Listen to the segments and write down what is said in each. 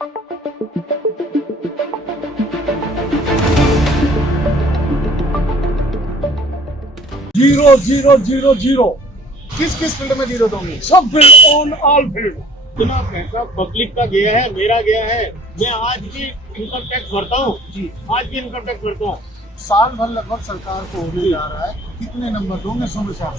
Zero zero zero zero. किस किस field में जीरो दोगे? सब फील्ड, ऑन ऑल फील्ड। इतना पैसा पब्लिक का गया है, मेरा गया है। मैं आज भी इनकम टैक्स भरता हूँ जी, आज भी इनकम टैक्स भरता हूँ। साल भर लगभग सरकार को होने जा रहा है, कितने नंबर दोगे 100 में से आप?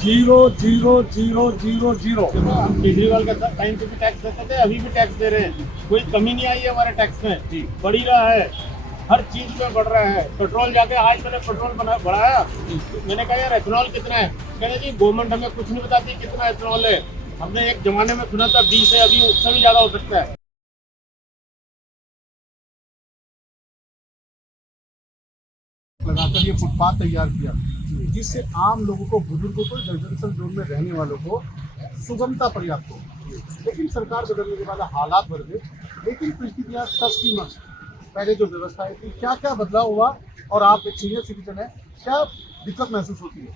Zero zero zero zero zero. हम केजरीवाल का टाइम पे भी टैक्स देते थे, अभी भी टैक्स दे रहे हैं। कोई कमी नहीं आई है हमारे टैक्स में जी, बढ़ ही रहा है, हर चीज में बढ़ रहा है। पेट्रोल जाके आज मैंने पेट्रोल बढ़ाया, मैंने कहा यार एथेनॉल कितना है, कहने जी गवर्नमेंट हमें कुछ नहीं बताती कितना एथेनॉल है। हमने एक जमाने में सुना था 20 है, अभी उससे भी ज्यादा हो सकता है। लगाकर ये फुटपाथ तैयार किया जिससे आम लोगों को, बुजुर्गों को, रेजिडेंशियल जोन में रहने वालों को सुगमता पर्याप्त हो। लेकिन सरकार बदलने के बाद हालात बढ़ गए, लेकिन परिस्थितियाँ सच की मस्त। पहले जो व्यवस्थाएं थी, क्या क्या बदलाव हुआ, और आप एक सीनियर सिटीजन है, क्या दिक्कत महसूस होती है?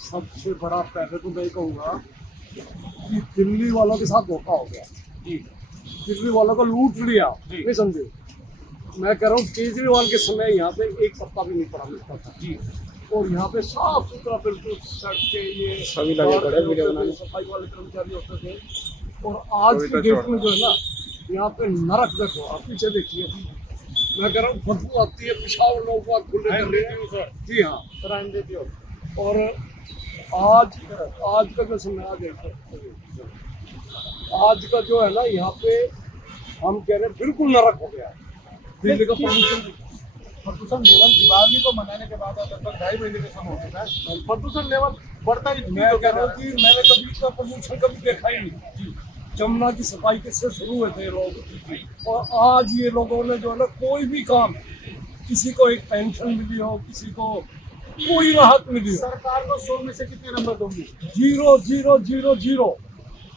सबसे बड़ा पहले तो मैं कहूँगा कि दिल्ली वालों के साथ धोखा हो गया जी। दिल्ली वालों को लूट लिया, नहीं समझे। मैं कह रहा हूँ केजरीवाल के समय यहाँ पे एक पत्ता भी नहीं पड़ा मिलता था जी, और यहाँ पे साफ सुथरा बिल्कुल सड़कें, ये सभी लगे पड़े वीडियो बनाने, सफाई वाले कर्मचारी होते थे। और आज के डेट में जो है ना, यहाँ पे नरक देखो, आप पीछे देखिए। मैं कह रहा हूँ बदबू आती है, पिशाब लोगों को खुले कर रहे हैं जी। हाँ, करान देती हो। और आज का जो समय आ गया, आज का जो है ना, यहाँ पे हम कह रहे हैं बिल्कुल नरक हो गया। दिल्ली का प्रदूषण लेवल दिवाली को मनाने के बाद लगभग 2.5 महीने के समय हो चुका है, प्रदूषण लेवल बढ़ता ही। मैं कह रहा हूँ कि मैंने कभी इसका प्रदूषण कभी देखा ही नहीं। जमुना की सफाई किससे शुरू हुए थे लोग, और आज ये लोगों ने जो है ना, कोई भी काम, किसी को एक पेंशन मिली हो, किसी को कोई राहत मिली हो। सरकार को 100 में से कितने नंबर दोगे? Zero zero zero zero.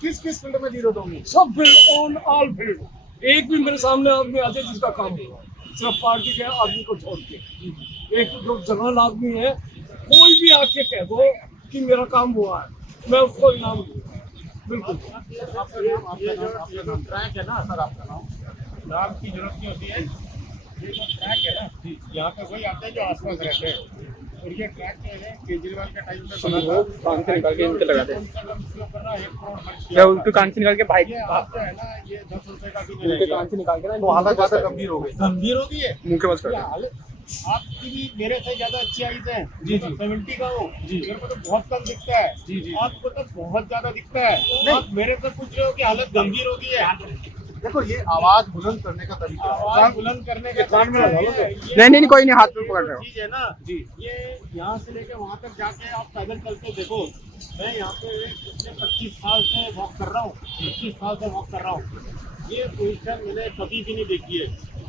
किस किस फील्ड में जीरो दोगे? सब फील्ड, ऑन ऑल फील्ड। एक भी मेरे सामने आदमी आ जाए जिसका काम हुआ, सिर्फ पार्टी के आदमी को छोड़ के। एक जो जनरल आदमी है, कोई भी आके कह दो कि मेरा काम हुआ है, मैं उसको इनाम दूंगा। बिल्कुल। ये जो ट्रैक है ना सर, आपका नाम की जरूरत नहीं होती है। ये जो ट्रैक है ना, यहाँ पे वही आते हैं जो आसपास रहते हैं। और ये ट्रैक जो है केजरीवाल के टाइम पे बना था, कान से निकाल के इनके लगाते हैं। 1 करोड़ खर्च क्या उनके कान से निकाल के भाई ये आप जो है ना, ये 10 रुपए का भी नहीं उनके रहेगा। कान से निकाल के ना तो हालत ज़्यादा गंभीर हो गई। गंभीर होगी है। मुंह के बस कर ये हालत आपकी भी मेरे से ज्यादा अच्छी आई है जी, 70 का हो जी, मेरे को तो बहुत कम दिखता है जी, जी। आपको तो बहुत ज्यादा दिखता है। आप मेरे से पूछ रहे हो कि हालत गंभीर होगी है। देखो, ये आवाज बुलंद करने का तरीका है। आवाज बुलंद करने का कान में लगा लो तो। नहीं, कोई नहीं, हाथ में पकड़ रहे हो। चीज है ना जी, ये यहाँ से लेके वहाँ तक जाके आप पैदल चलते देखो। मैं यहाँ पे पिछले 25 साल से वॉक कर रहा हूँ, 25 साल से वॉक कर रहा हूँ। ये पोजिशन मैंने कभी भी नहीं देखी है।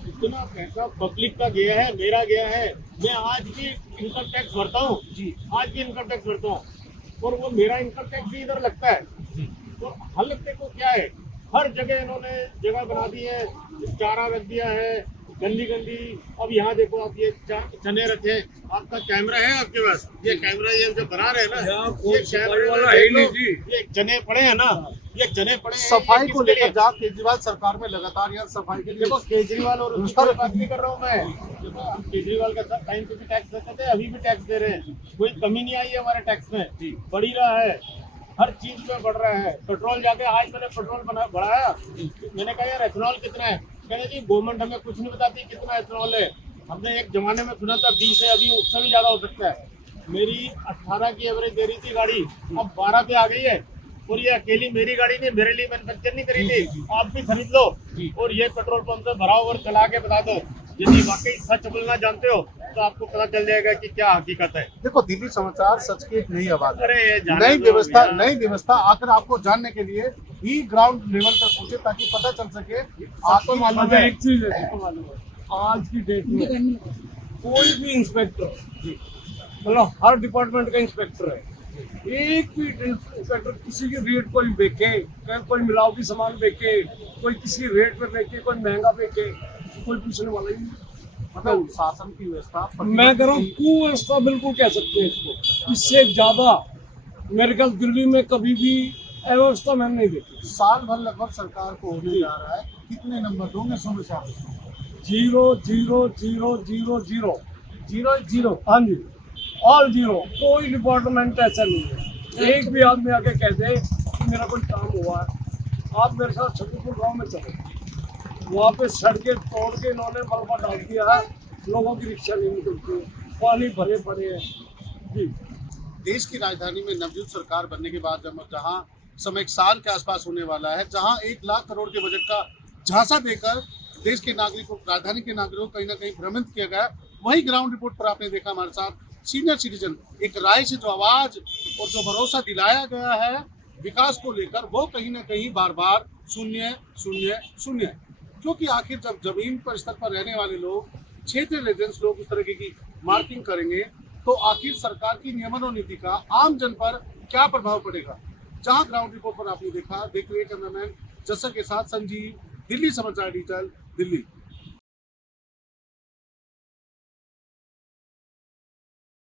इतना पैसा पब्लिक का गया है, मेरा गया है। मैं आज भी इनकम टैक्स भरता हूँ जी, आज भी इनकम टैक्स भरता हूँ, और वो मेरा इनकम टैक्स भी इधर लगता है। तो हालत देखो क्या है, हर जगह इन्होंने जगह बना दी है, चारा रख दिया है, गंदी गंदी। अब यहाँ देखो, आप ये चने रखे, आपका कैमरा है आपके पास? ये कैमरा ये जो बना रहे हैं ना, ये कैमरा वाला है नहीं जी। ये चने पड़े हैं ना, ये चने पड़े हैं। सफाई को लेकर जहाँ केजरीवाल सरकार में लगातार यार सफाई के लिए देखो केजरीवाल और उसकी कोई बात नहीं कर रहा हूँ मैं। देखो हम केजरीवाल का टाइम पे भी टैक्स देते थे, अभी भी टैक्स दे रहे हैं। कोई कमी नहीं आई है हमारे टैक्स में जी, बढ़ ही रहा है, हर चीज में बढ़ रहा है। पेट्रोल जाके आज मैंने पेट्रोल बढ़ाया, मैंने कहा यार एथेनॉल कितना है, कहने जी गवर्नमेंट हमें कुछ नहीं बताती कितना एथेनॉल है। हमने एक जमाने में सुना था 20 है, अभी उससे भी ज्यादा हो सकता है। मेरी 18 की एवरेज दे रही थी गाड़ी, अब 12 पे आ गई है। और ये अकेली मेरी गाड़ी नहीं, मेरे लिए मैन्युफैक्चर नहीं करी थी, आप भी खरीद लो और ये पेट्रोल पंप से भराओ और चला के बता दो। यदि वाकई सच बोलना जानते हो तो आपको पता चल जाएगा कि क्या हकीकत है। देखो, दिल्ली समाचार सच की एक नई आवाज है, अरे नई व्यवस्था आकर आपको जानने के लिए ही ग्राउंड लेवल पर पहुंचे, ताकि पता चल सके। आपको मालूम है, एक चीज है, आज की डेट में कोई भी इंस्पेक्टर, मतलब हर डिपार्टमेंट का इंस्पेक्टर है, एक भी इंस्पेक्टर किसी की रेट कोई बेचे, कोई मिलावटी सामान बेचे, कोई किसी रेट पे बेचे, कोई महंगा बेचे, कोई पूछने वाला ही नहीं। मतलब शासन की व्यवस्था, मैं कह रहा हूँ कुव्यवस्था बिल्कुल कह सकते हैं इसको। इससे ज्यादा मेरे ख्याल दिल्ली में कभी भी अव्यवस्था मैंने नहीं देखी। साल भर लगभग सरकार को होने जा रहा है, कितने नंबर दोगे 100 में से आप? 0 0 0 0 0 जीरो जीरो। हाँ जी, ऑल 0। कोई डिपार्टमेंट ऐसा नहीं है। एक भी आदमी आके कह दे कि मेरा कोई काम हुआ है, आप मेरे साथ छतरपुर गांव में चले, वहाँ पे सड़कें तोड़ के इन्होंने मलबा डाल दिया है, लोगों की रिक्शा नहीं निकलती, पानी भरे पड़े हैं जी। देश की राजधानी में नवयुक्त सरकार बनने के बाद जहां समय एक साल के आसपास होने वाला है, जहां 1 लाख करोड़ के बजट का झांसा देकर देश के नागरिकों, राजधानी के नागरिकों को कहीं ना कहीं भ्रमित किया गया, वही ग्राउंड रिपोर्ट पर आपने देखा हमारे साथ सीनियर सिटीजन एक राय से जो आवाज और जो भरोसा दिलाया गया है विकास को लेकर, वो कहीं ना कहीं बार बार शून्य शून्य शून्य। क्योंकि आखिर जब जमीन पर स्तर पर रहने वाले लोग, क्षेत्रीय रेजिडेंट्स लोग इस तरह की मार्किंग करेंगे, तो आखिर सरकार की नियमन और नीति का आम जन पर क्या प्रभाव पड़ेगा। जहां ग्राउंड रिपोर्ट पर आपने देखा, देख रहे कैमरामैन जसर के साथ संजीव, दिल्ली समाचार डिजिटल, दिल्ली।